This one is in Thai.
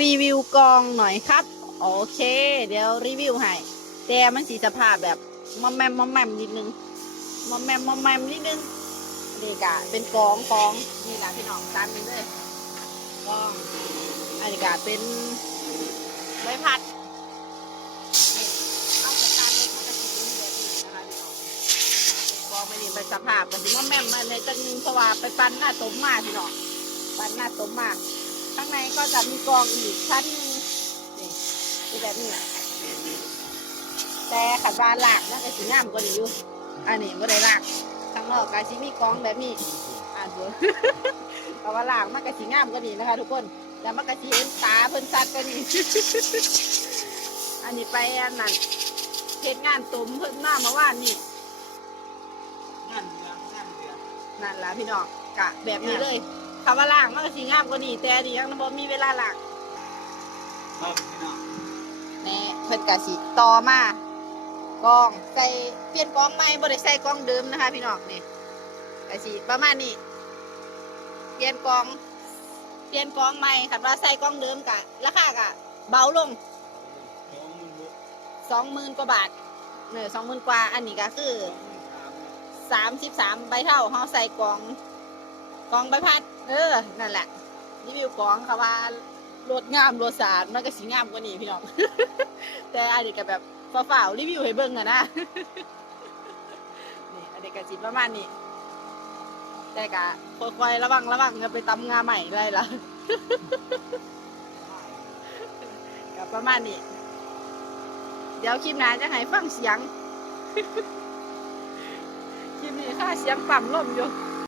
รีวิวกองหน่อยครับโอเคเดี๋ยวรีวิวให้แต่มันสีสภาพแบบมอมแมมมอมแมมนิดนึงมอมแมมมอมแมมนิดนึงนี่กะเป็นกองของนี่นะพี่น้องตามนี้เลยกองอันนี้กะเป็นใบพัดนี่เอาจากการเล็กมันจะสีนี้แบบนี้นะคะพี่น้องกองไม่ดีไปสภาพก็สีมอมแมมมาในจังนึงเพราะว่าไปปั้นหน้าต้มมาพี่น้องปั้นหน้าต้มมาข้างในก็จะมีกองอีกชั้นนึงนี่เป็นแบบนี้แต่ขัดบานหลากมันก็สีงามกว่านี้อยู่อันนี้ไม่ได้หลากข้างนอกก็สีมีกองแบบนี้ดูเพราะว่าหลากมันก็สีงามกว่านี้นะคะทุกคนแล้วมันก็สีเห็นตาเพิ่นซัดกว่านี้ อันนี้ไปอันนั้นเหตุงานตุ่มเพิ่นมาเมื่อวานนี่นั่นล่ะพี่น้องกะแบบนี้เลยคำว่าล่างมันก็สีงามกว่านี้แต่อันนี้ยังบ่มีเวลาล่างแน่เพิ่นกะสิต่อมากองใส่เปลี่ยนกองใหม่บ่ได้ใส่กองเดิมนะคะพี่น้องนี่กะสิประมาณนี้เปลี่ยนกองใหม่คันว่าใส่กองเดิมกะราคากะเบาลง20,000 กว่าบาท20,000 กว่าอันนี้ก็คือ33ใบเท่าเขาใส่กองใบพัดนั่นแหละรีวิวกองค่ะว่ารถงามรถสะอาดมันก็สีงามกว่านี้พี่น้อง แต่อันนี้ก็แบบฝ่าวๆรีวิวให้เบิ่งอะนะ นี่อันนี้ก็สิประมาณนี้แต่ก็ค่อยๆระวังอย่าไปตำงาใหม่ได้ละ ก็ประมาณนี้เดี๋ยวคลิปหน้าจะให้ฟังเสียง คลิปนี้ค่าเสียงปั๊มลมอยู่